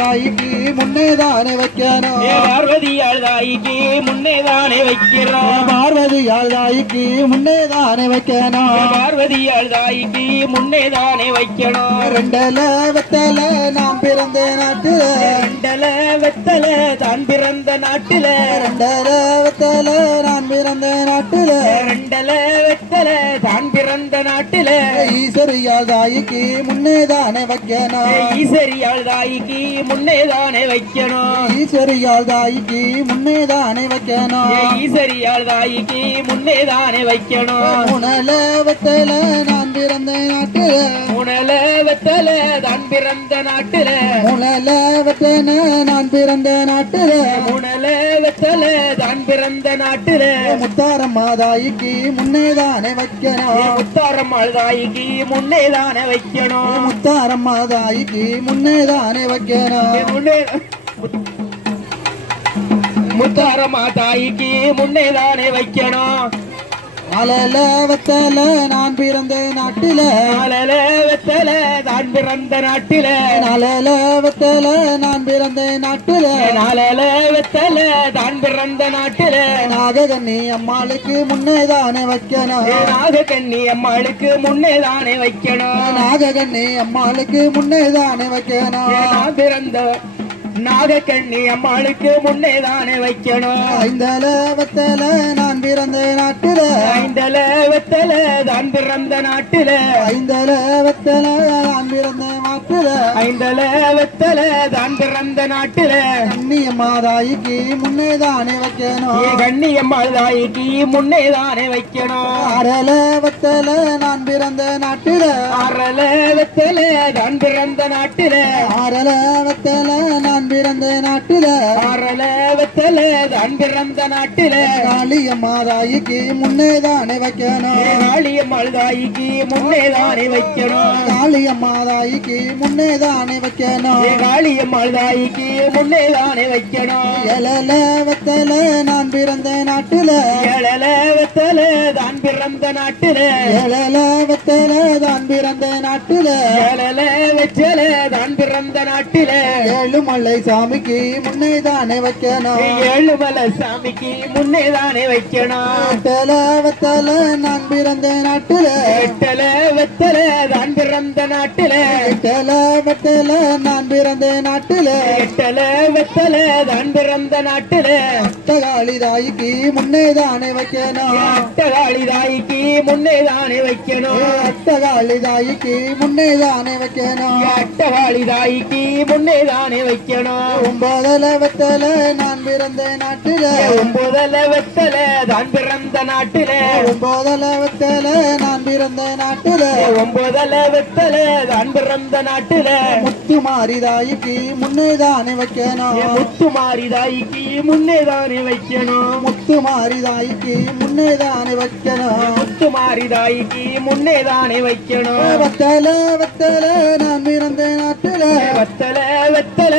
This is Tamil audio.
தாய்க்கு முன்னேதானே வைக்கணும். பார்வதியாள் தாய்க்கு முன்னேதானே வைக்கிறோம். பார்வதியாள் தாய்க்கு முன்னேதானே வைக்கணும். பார்வதியாள் தாய்க்கு முன்னேதானே வைக்கணும். ரெண்டல வெத்தல நாம் பிறந்த நாட்டுல. ரெண்டல வெத்தல தான் பிறந்த நாட்டுல. ரெண்டல வெத்தல நான் பிறந்த நாட்டுல. ரெண்டல வெத்தல தான் பிறந்த நாட்டுல. ஈஸ்வரியாள் தாய்க்கு முன்னேதானே வைக்கணும். ஈஸ்வரியாள் தாய்க்கு முன்னேதானே வைக்கணும். ஈஸ்வரியாள் தாய்க்கு முன்னேதானே வைக்கணும். ஈஸ்வரியாள் தாய்க்கு முன்னேதானே வைக்கணும். முனல வெத்தல நான் பிறந்த நாட்டுல. முனல வெத்தல தான் பிறந்த நாட்டுல. முனல வெத்தல நான் பிறந்த நாட்டுல. முனல வெத்தல தான் பிறந்த நாட்டுல. முத்தாரம்மா தாய்க்கு முன்னேதானே வைக்கணும். முத்தாரம்மாள் தாய்க்கு முன்னேதானே வைக்கணும். முத்தாரம்மா தாய்க்கு முன்னேதானே வைக்கணும். முத்தாரம்மா தாய்க்கு முன்னேதானே வைக்கணும். அலல வெத்தல நான் பிறந்த நாட்டில. அலல வெத்தல தான் பிறந்த நாட்டில. அலல வெத்தல நான் பிறந்த நாட்டில. அலல வெத்தல தான் பிறந்த நாட்டில. நாககன்னி அம்மாளுக்கு முன்னேதானே வைக்கணும். நாககன்னி அம்மாளுக்கு முன்னேதானே வைக்கணும். நாககன்னி அம்மாளுக்கு முன்னேதானே வைக்கணும். நான் பிறந்த நாகக்கண்ணி அம்மாளுக்கு முன்னேதானே வைக்கணும். ஐந்தல வெத்தல நான் பிறந்த நாட்டில. ஐந்தல வெத்தல தான் பிறந்த நாட்டில. ஐந்தல வெத்தல நான் பிறந்த நாட்டில. ஐந்தல வெத்தல தான் பிறந்த நாட்டில. கண்ணியம்மா தாய்க்கு முன்னேதானே வைக்கணும். கண்ணியம்மாள் தாய்க்கு முன்னேதானே வைக்கணும். அரல வெத்தல நான் பிறந்த நாட்டில. அரல வெத்தல தான் பிறந்த நாட்டில. அரல வெத்தல நான் பிறந்த நாட்டில. அரல வெத்தல தான் பிறந்த நாட்டில. காளியம்மா தாய்க்கு முன்னேதானே வைக்கணும். காளியம்மாள் தாய்க்கு முன்னேதானே வைக்கணும். காளியம்மா தாய்க்கு முன்னேதானே வைக்கணும். காளியம்மாள் தாய்க்கு முன்னேதானே வைக்கணும். எழல வெத்தல நான் பிறந்த நாட்டில. எழல வெத்தல தான் பிறந்த நாட்டில. எழல வெத்தல தான் பிறந்த நாட்டில. எழல வெச்சல தான் பிறந்த நாட்டில. ஏழுமலை சாமிக்கு முன்னேதானே வைக்கணும். ஏழுமலை சாமிக்கு முன்னேதானே வைக்கணும். எட்டல வெத்தல நான் பிறந்த நாட்டில. எட்டல வெத்தல தான் பிறந்த நாட்டில. எட்டல வெத்தல நான் பிறந்த நாட்டில. எட்டல வெத்தல தான் பிறந்த நாட்டில. அட்டகாளி தாய்க்கு முன்னேதானே வைக்கணும். அட்டகாளி தாய்க்கு முன்னேதானே வைக்கணும். அட்டகாளி தாய்க்கு முன்னேதானே வைக்கணும். அட்டகாளி தாய்க்கு முன்னேதானே வைக்கணும். ஒன்பதல வெத்தல நான் பிறந்த நாட்டில. ஒன்பதல வெத்தல தான் பிறந்த நாட்டில. ஒன்பதல வெத்தல நான் பிறந்த நாட்டில. ஒன்பதல வெத்தல தான் பிறந்த நாட்டில. முத்துமாரி தாய்க்கு முன்னேதானே வைக்கணும். முத்துமாரி தாய்க்கு முன்னேதானே வைக்கணும். முத்துமாரி தாய்க்கு முன்னேதானே வைக்கணும். முத்துமாரி தாய்க்கு முன்னேதானே வைக்கணும். வெத்தல வெத்தல நான் பிறந்த நாட்டில. வெத்தல வெத்தல